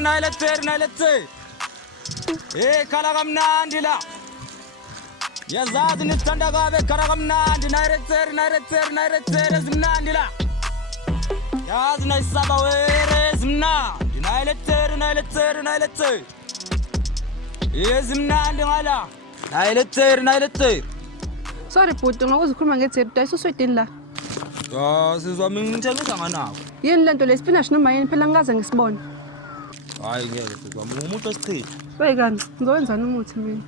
Nailethe. Kalakamnandi la. Yazazi nithanda kabe kalakamnandi nailethe zimnandi la. Yazi nayisaba were zimnandi nailethe. Yezimnandi ngala. Nailethe. Sorry bhuti ngokuze ukhuluma ngetheri dayiso swedini la. Sizwa mina ngithengisa nganako. Yini lento lesipinashi noma yini phela ngikaze ngisibone. Hayi ngeke sizwa umuntu osichitha. Wekani ngizowenzana umuthi mina.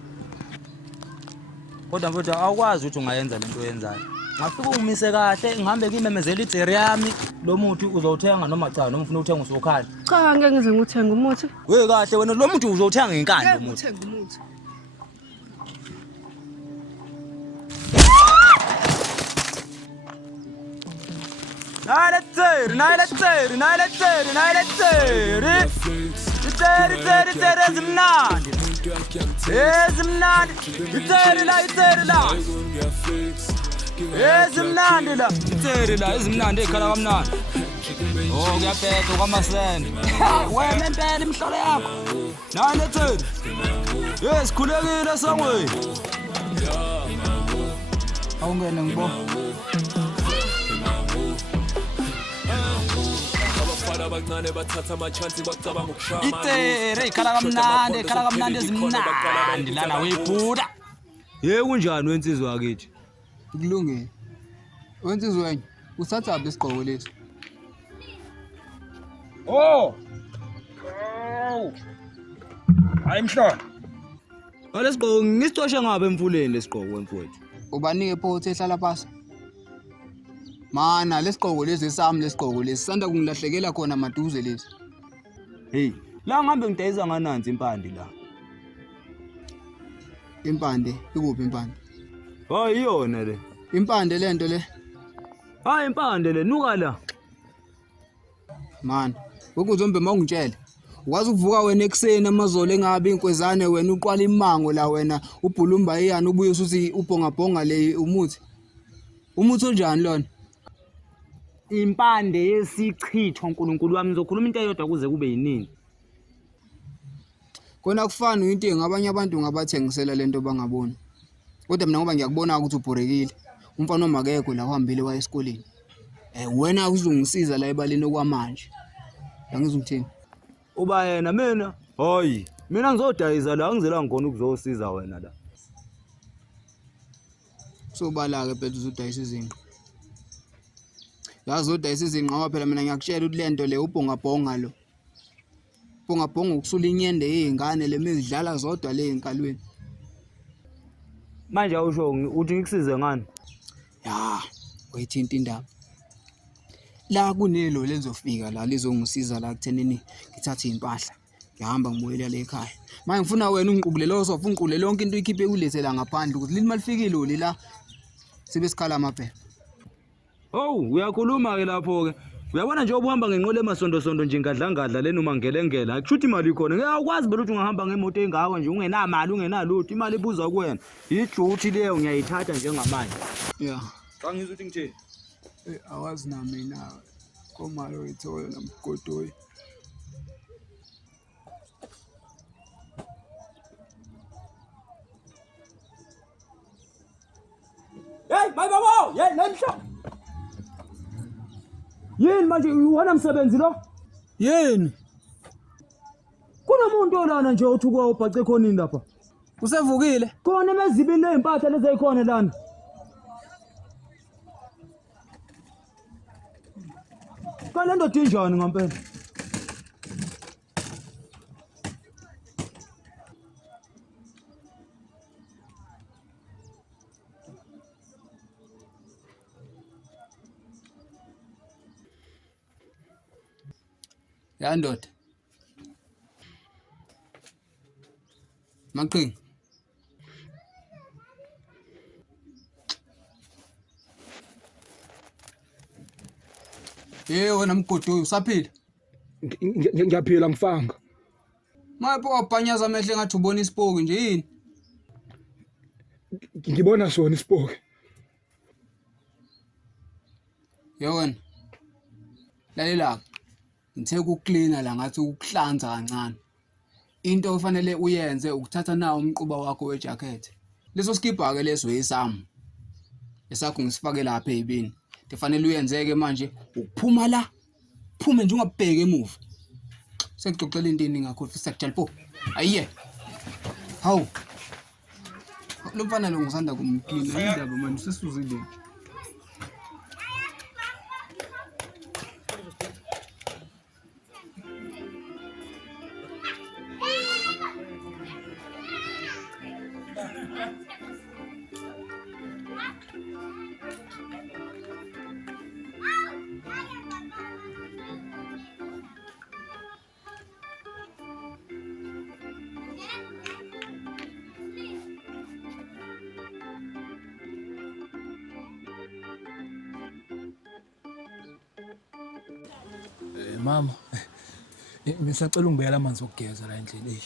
Kodwa mfowethu awukwazi ukuthi ungayenza lento oyenzayo. Ngafika ungimise kahle ngihambe kimemezela ideri yami lo muthi uzowuthenga noma cha noma ufuna ukuthenga usokhala. Cha ngeke ngize nguthenga umuthi. We kahle wena lo muthi uzowuthenga ngenkani lo muthi. Ngeke nguthenga umuthi. Iteri zimnandi. Iteri la izimnandi ekhala kamnandi. Oh kuyaphetha kwamasende. Wena impela imhlolo yakho. Nailethe. Yes khulekile sangweni. Awungene ngibona. Abancane bathatha amachansi bacabanga ukushama Iteri khala kamnandi ezimnandi lana webhuda. Kunjani wensizwa yakithi? Kulungile. Wensizwa wenye uthatha aphi isigqoko lesi? Oh. Hayi mhlolo. Lesigqoko ngisicoshe ngabe emfuleni lesigqoko wemfowethu. Ubanike photo ehlala phansi. Mana lesigqoko lesi sami lesigqoko lesi sanda kungilahlekela khona maduze lesi. Hey, la ngihambe ngidayisa ngananzi impande la. Impande, ikuphi impande? Hayi iyona le. Impande lento le. Hayi impande le nuka la. Man, ukuzombe mawungitshela. Ukwazi ukuvuka wena ekseni amazolo engabe inkwezane wena uqwala imango la wena ubhulumba iyani ubuye usuthi ubhongabhonga le umuthi. Umuthi onjani lona? Impande yesichitho uNkulunkulu wami ngizokhuluma into eyodwa kuze kube yinini. Kona kufana into engabanye abantu ngabathengisela lento bangaboni. Kodwa mina ngoba ngiyakubona ukuthi ubhorekile. Umfana omakekho la uhambile waye esikoleni. Wena uzungisiza la ebaleni okwamanje. Angizungithini. Uba yena mina? Hayi, mina ngizodayisa la ngizela ngikona ukuzosiza wena la. Sobala ke phela uzodayisa izinqa. Yazi udayisa izinqa ngoba phela mina ngiyakutshela ukuthi lento le ubhongabhonga lo. Ubhongabhonga ukusula inyende yezingane lemizidlala zodwa le enkalweni. Manje awusho uthi ngikusize ngani? Ya, wayithinta indaba. La kunelo lezofika la lizongisiza la kuthenini ngithathe impahla. Ngihamba ngibuyela la ekhaya. Manje ngifuna wena ungiqubule lo sofa ungiqule lonke into ikhiphe kulethela ngaphandle ukuthi lini malifikile la sibe sikhala amaphepha. Oh, uyakhuluma ke lapho ke. Uyabona nje ubuhamba ngenqole emasondo nje ngadla leni uma ngelengela. Akushuthi imali ikhona. Ngiyakwazi phela ukuthi ungahamba ngemoto engako nje ungenamali ungenalutho. Imali ibuza kuwena. Ijuthi leyo ngiyayithatha njengamanje. Yeah. Cha ngizwe ukuthi ngithini? Awazi nami na. Komali oyithola namgodoyi. Hey, babo! Hey, nemhla. Yini manje uwona umsebenzi lo? Yini? Kunomuntu olana nje othuka ubhace khonini lapha. Usevukile? Khona emezibini nezimpahla lezi ezikhona lana. Kale ndoda injani ngempela? Ya ndoda. Maqhinga. Wena mgodoyi usaphila? Ngiyaphila ngifanga. Mapho wabhanyaza amehlo engathi ubona isipoki nje yini? ngibona sona isipoke. Yona. Lalela. Ngithe ukuklina la ngathi ukuhlanza kancane. Into ofanele uyenze ukuthatha nawo umquba wakho wejacket. Leso skipa ke leso yesami. Esakho ngisifake lapha ezibini. Kufanele uyenzeke manje ukuphuma la. Phume nje ungabheke emuva. Sekuxoxela into eningi kakhulu futhi sekutshela pho. Ayiye. Hawu. Lo mfana lo ngisanda kumklina indaba manje sesuzile. Mama. Ngisacela ungibekela amanzi okugeza la endlini eyi.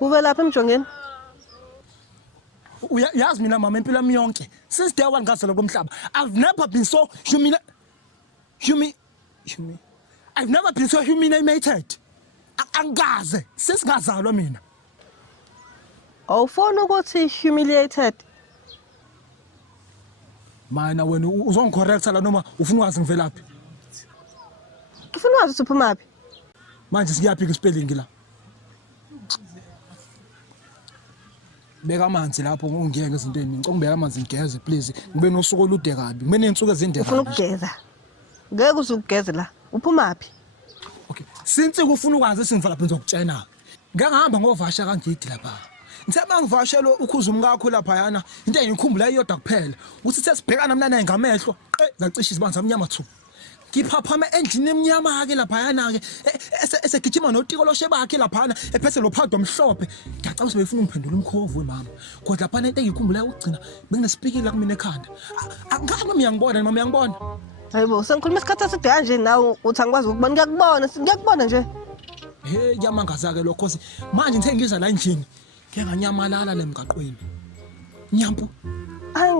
Ube lapha emjongeni? Uyazi mina mama impilo yami yonke since day one ngazalwa komhlaba I've never been so I've never been so humiliated. Angaze sesingazalwa mina. Awufona ukuthi humiliated. Mina wena uzongicorrecta la noma ufuna ukwazi ngivelaphi? Ufuna ukwazi ukuthi uphuma phi? Manje siyaphika spelling la. Beka amanzi lapho ngiyeke izinto eziningi. Ngicela ubeka amanzi ngigeze please. Ngibe nosuku olude kabi. Ngibe nensuku ezinde kabi. Ufuna ukugeza. Ngeke uzugeze la. Uphuma phi? Okay. Since ufuna ukwazi singivelaphi ngizokutshena. Ngeke ngihamba ngovasha kangidi lapha. Ngithe mangivashelo ukhuza umkakho lapha yana into engikhumbula iyodwa kuphela ukuthi sesibhekana mina naye ngamehlo zacisha izibani zamnyama thu ngiphaphama engine emnyama ke lapha yana ke esegijima notiko loshebakhe lapha yana ephethe lo phado omhlophe ngiyacabanga sebefuna ungiphendula umkhovu mama kodwa lapha into engikhumbula ukugcina benginespeaking kumina ekhanda angabe ngiyangibona mama uyangibona Hayibo sengikhuluma isikhathi eside kanje nawe uthi angikwazi ukubona ngiyakubona nje hey yamangaza ke lokho manje ngithe ngiza la endlini ngiyanyamalala lemgaqweni nyampu hayi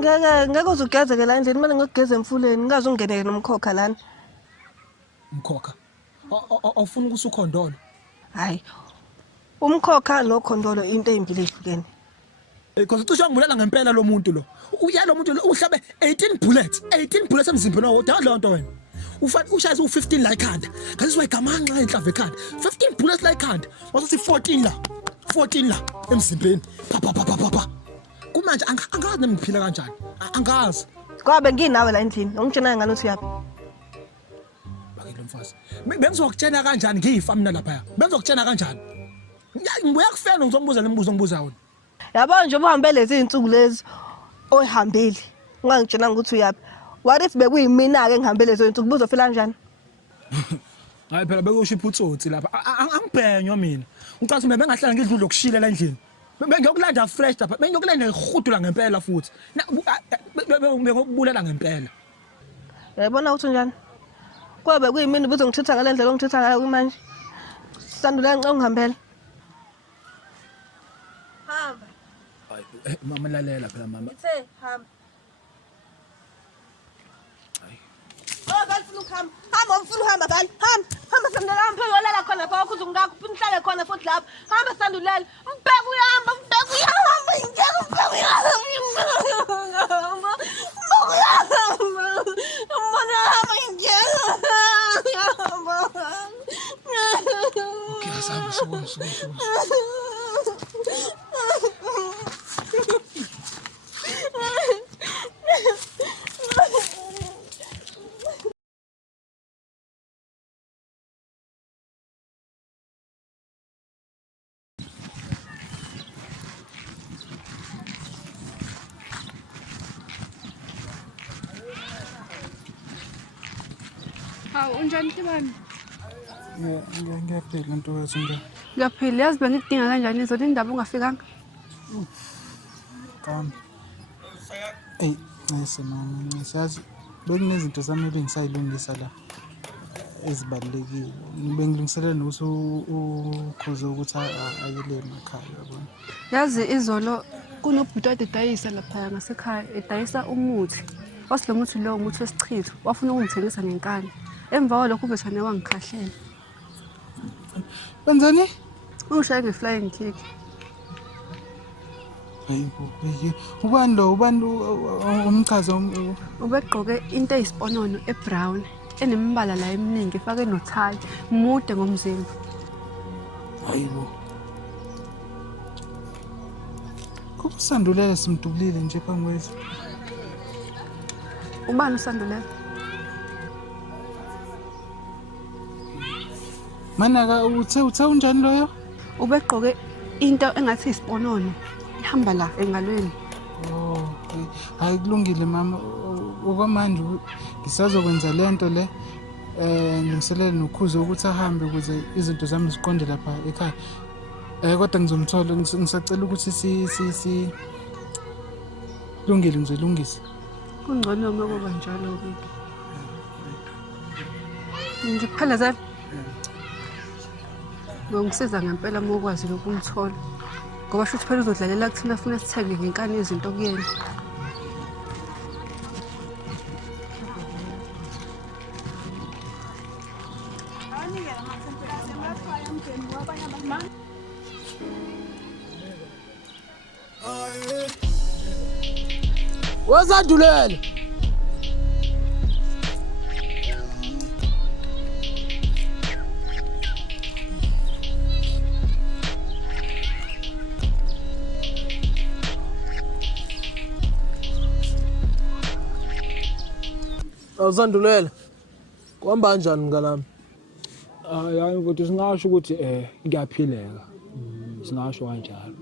ngeke uzugezeke la endlini manje ngokugeza emfuleni ngaze ungeneke nomkhokha lana umkhokha awufuna ukusukhondolo hayi umkhokha nokhondolo into ezimbili ezihlukene because cishe ngibulala ngempela lo muntu lo uyalo muntu lo uhlabe 18 bullets emzimbeni wodwa adla into wena ushayisa u15 la ekhanda ngathi siwayigamanxa enhlava ekhanda 15 bullets la ekhanda wasuthi 14 la emzimbeni pha kumanje angazi nami ngiphila kanjani angazi kwabe nginawe la endlini ungitshena ngani uthi yaphi bakile mfazi bengizokutshena kanjani ngifa mina lapha bengizokutshena kanjani ngibuya kufena ngizombuza lembuzo ngibuza wona yabo nje uhambe lezi insuku lezi oyihambeli ungangitshena ukuthi uyaphi what if bekuyimina ke ngihambe lezo insuku buzofela kanjani hayi phela bekusho iphutsotsi lapha angibhenywa mina ngicela mina bengahlala ngidlula lokushila la endlini bengiyokulanda fresh lapha bengiyokulanda ihudula ngempela futhi bengokubulela ngempela yabona uthi njani kwabe kuyimini buzongithitha ngale ndlela ongithitha ngayo manje sandula ngicela ungihambela hamba mama lalela phela mama ithe hamba hamba ufuna uhamba bani hamba sandula hamba uyolala khona lapha ukhuza ngakho uphinihlale khona futhi lapha hamba sandulela umbheka uyahamba ngeke umbheka uyahamba mbona hamba okay asamba so Hawu unjani Tibani? Ngiyaphila ntokazi nje. Ngiyaphila yazi bengidinga kanjani izolo indaba ungafikanga. Qam. Ey, ngise mama, ngisazi bekunezinto zami ebingisayilungisa la ezibalekile. Bengilungiselela nokuthi ukhuza ukuthi ayele emakhaya yabona. Yazi izolo kunobhuti odayisa lapha ngasekhaya edayisa umuthi. Wasilo muthi lo umuthi wesichitho wafuna ukungithengisa ngenkani. Emva kwalokho ubethane wangikhahlela. Wenzani? Ungishaye nge-flying kick. Hayibo, ubani lo umchaza Ubegqoke into eyisiponono ebrown enembala la eminingi efake nothayi mude ngomzimba. Hayibo. Kusandulela simdubulile nje phamwethu. Ubani usandulela? Mana uthe unjani loyo? Ubegqoke into engathi isiponono ihamba la engalweni. Oh, hayi kulungile mama. Okwamanje ngisazokwenza lento le ngiselele nokhuzo ukuthi ahambe ukuze izinto zami ziqonde lapha ekhaya. Kodwa ngizomthola ngisacela ukuthi si lungile ngizolungisa. Kungcono uma kuba njalo ke. Ngikuphelezela. Ngongisiza ngempela uma ukwazi ukungithola. Ngoba shuthi phela uzodlalela kuthina ufuna sithenge ngenkani izinto kuyena. Wasandulela. Awusandulela. Kuhamba kanjani ngalami? Hayi ukuthi singasho ukuthi kuyaphileka. Singasho kanjalo.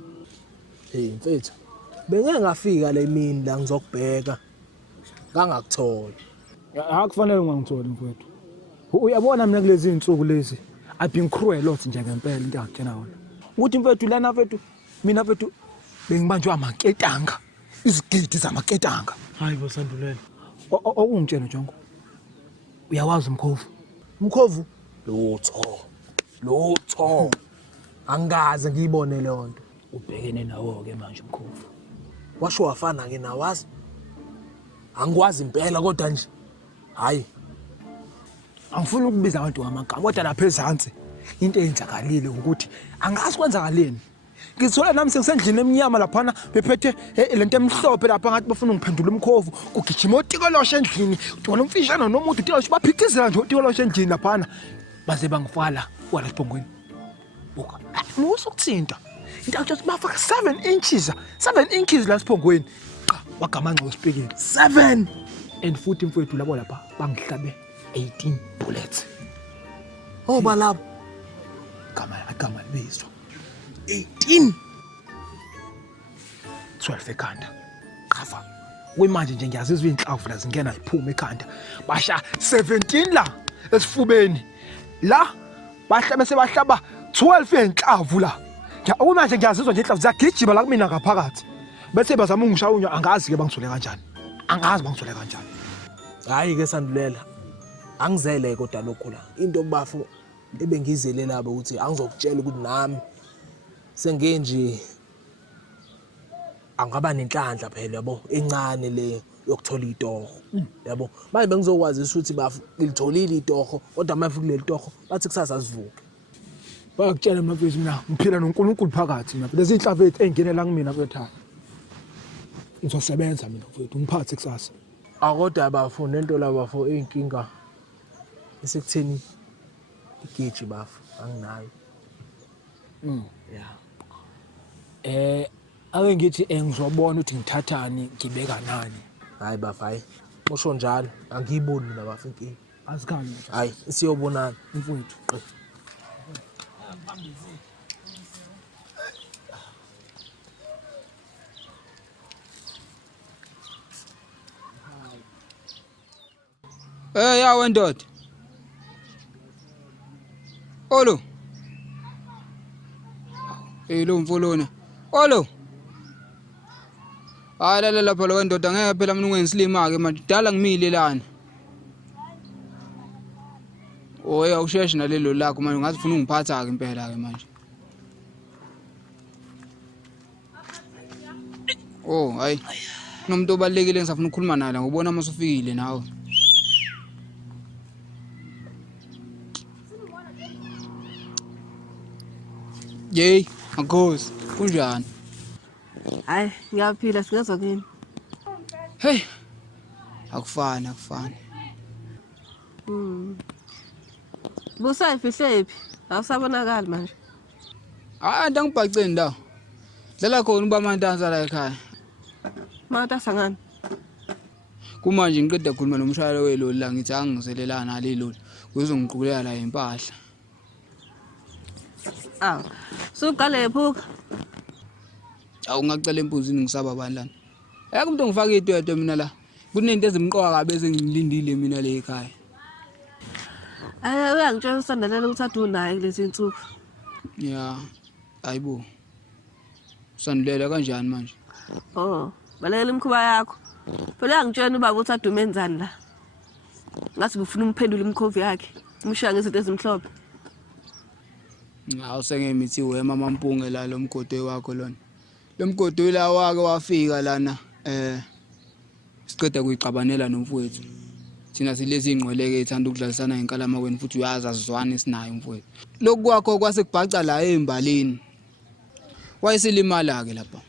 Hey mfethu. Bengeke ngafika la emini la ngizokubheka. Ngangakuthola. Akufanele ngangitholi mfowethu. Uyabona mina kulezi insuku lezi I've been cruel lot nje ngempela into engakutshena wona. Ukuthi mfethu lana mfethu mina mfethu bengibanjwa amaketanga. Izigidi zamaketanga. Hayibo Sandulela. Ungitshela Jongo. Uyawazi umkhovu? Umkhovu? Lutho. Angaze ngiyibone le nto. Ubhekene nawo ke manje umkhovu. Washo wafana ke nawazi. Angikwazi impela kodwa nje. Hayi. Angifuni ukubiza abantu ngamagama kodwa lapha ezantsi into eyenzakalile ukuthi angazi kwenzakaleni. Ngizithola nami sengisendlini eminyama laphana bephethe lento emhlophe lapha ngathi bafuna ngiphendula umkhovu kugijima otikoloshe endlini wona umfishana nomuntu utiloshe baphithizela nje otikoloshe endlini laphana baze bangifala wala sibongweni. Buka. Musukuthinta. Into athi bafaka 7 inches la sibongweni. Cha wagamanqa usipekile. 7 and futhi mfowethu labo lapha bangihlabe 18 bullets. Oh balabo. Agama libizwa. 18 12 ekhanda qhafa wemanje nje ngiyazizwa inhlavu la zingena iphuma ekhanda basha 17 la esifubeni la bahlaba sebahlaba 12 enhlavu la manje ngiyazizwa nje inhlavu ziyagijima la kumina ngaphakathi bese bazama ungishawunya angazi ke bangithole kanjani Hayi ke Sandulela angizele kodwa lokho la into obafu ebengizele labo ukuthi angizokutshela ukuthi nami sengenje angaba nenhlanhla phela yabo encane le yokuthola itoho yabo manje bengizokwazi ukuthi bafu ngilitholile itoho kodwa manje kuleli toho bathi kusasa sivuke bayakutshela mafethu mina ngiphila noNkulunkulu phakathi mina lezi inhlavu ethu engingenela kumina mfethu ngizosebenza mina mfethu ngiphathe kusasa akodwa bafu nento la bafu einkinga esekutheni igeji bafu anginayo ake ngithi ngizobona ukuthi ngithathani ngibeka nani. Hayi bafayi usho njalo angiyiboni mina bafu inkinga Azikhali hayi siyobonana mfowethu. Yawe ndoda. Olo. Lo mfolona. Olo. Hayi lapha lo ndoda ngeke phela mina ungengisilima ke manje dala ngimile lana. Oya usheshe nalelo lakho manje ngathi ufuna ungiphatha ke impela ke manje. Oh, hayi. Kunomuntu obalekile ngisafuna ukukhuluma naye la ngobona mase ufikile nawe. Yey, akhosi. Kunjani? Hayi, ngiyaphila singezwa kini. Hey. Akufani. Busayifihlephi? Awusabonakali manje. Anti angibhaceni ndawo. Dlala khona uba amantanza la ekhaya. Matasa ngani? Kumanje ngiqeda ukukhuluma nomshayeli weloli la ngithi angizelelana nale loli. Uzongiqukulela la impahla. Aw. Suqale ephuka. Awungacela empuzini ngisaba bani lana. Ayeke umuntu ongifaka idwetwe mina la. Kunento ezimqoka kabe ezingilindile mina le ekhaya. Uyangitshela usandelela ukuthi ade unaye kulezi insuku. Ya. Ayibo. Usandulela kanjani manje? Oh, balekela imkhuba yakho. Phela uyangitshela ubaba ukuthi ade umenzani la. Ngathi bufuna umphendula imkhovi yakhe. Umshaya ngezinto ezimhlophe. Hawu sengemithi wema mampunge la lo mgodo wakho lona. Lo mgodo la wake wafika lana siceda kuyixabanela nomfowethu. Thina silezi ingqweleke ethanda ukudlalisana ngenkalama kwenu futhi uyazi azizwani isinayo umfowethu. Lokhu kwakho kwasekubhaca la embalini. Wayeselimala ke lapha.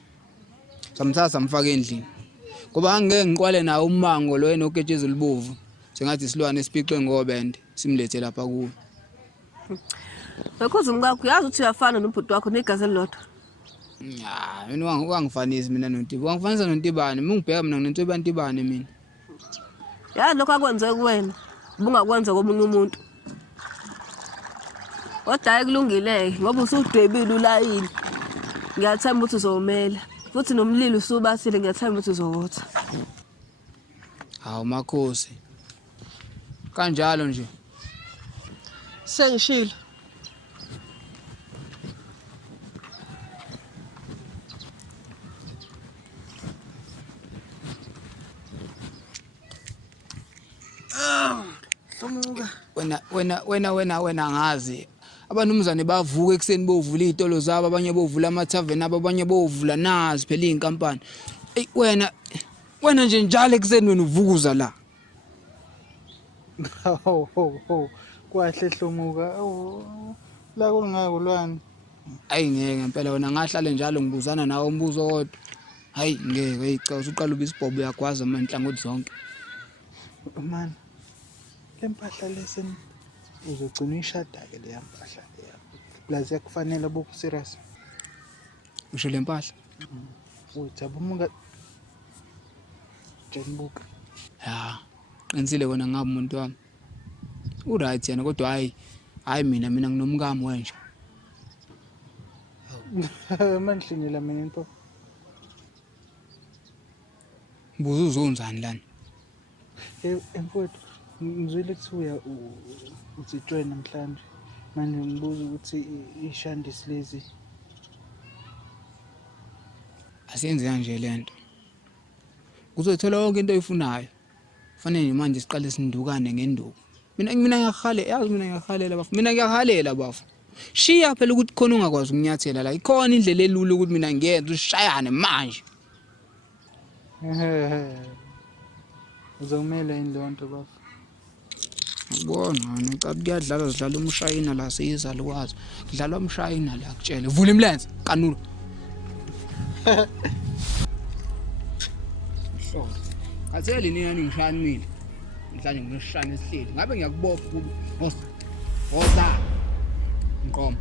Samthatha samfaka endlini. Ngoba angeke ngiqwale nawo umango lo yena oketsheza libovu. Sengathi isilwane esiphixe ngobende simlethe lapha kuwo. Lokho umkakho uyazi ukuthi uyafana nombhuti wakho negazi elilodwa. Ya, mina wangifanisi mina noNtiba. Wangifanisa noNtibane. Mungibheka mina nginento ebantibane mina. Ya lokho akwenze kuwena. Ubungakwenza komunye umuntu. Kodwa ayikulungile ngoba usudwebile ulayini. Ngiyathemba ukuthi uzomela. Futhi nomlilo usubasile ngiyathemba ukuthi uzowotha. Hawu makhosi. Kanjalo nje. Sengishilo. Wena ngazi. Abanumzane bavuka ekseni bovula izitolo zabo, abanye bovula amathaveni, abanye bovula nazi phela inkampani. Ey wena nje njalo ekseni wena uvukuza la. Ho. Kwahle Hlomuka. La kungakulwani. Hayi ngeke ngempela wena ngahlale njalo ngibuzana nawe umbuzo kodwa. Hayi ngeke ayicela usuqala ubisibhobo uyagwaza manje inhlangothi zonke. Man. Lempahla leseni uzogcina ishada ke le yampahla le. Plaza yakufanele boku serious. Usho lempahla. Uthi abumuka Jenbuka. Ya. Qinisile wena ngabe umuntu wami. Uright yana kodwa hayi mina nginomkami wenje. Manhlingela mina into. Mbuzo uzonzani lana? Emfowethu ngizwile kuthiwa uthi join namhlanje. Manje ngibuza ukuthi ishandisi lezi Asiyenze kanje lento. Kuzothola yonke into oyifunayo. Kufanele manje siqale sindukane ngenduku. Mina ngiyahalela bafu. Mina ngiyahalela bafu. Shiya phela ukuthi khona ungakwazi ukunyathela la. Ikhona indlela elula ukuthi mina ngiyenze usishayane manje. uzomela indlonto bafu. Ubona ngicabanga kuyadlala sidlala umshayina la siyizalukwazi. Kudlalwa umshayina la kutshele. Vula imlenze kanula. Athele nina ningishanile. Mhlanje ngisishane esihleli. Ngabe ngiyakubopha ukuthi hoza. Ngqoma.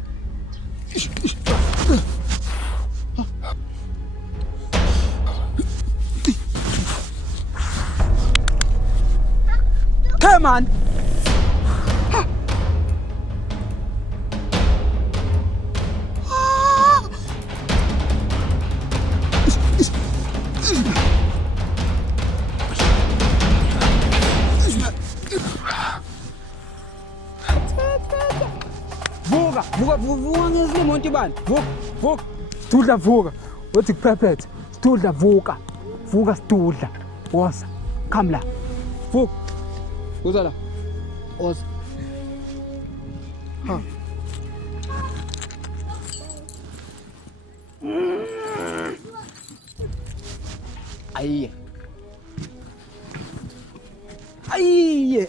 Come on. Vuka ngesilimo Ntibane. Vuka. Sidudla vuka. Uthi kuphephethe. Sidudla vuka. Vuka sidudla. Woza. Come la. Vuka. Uza la. Woza. Ha. ayiye ayiye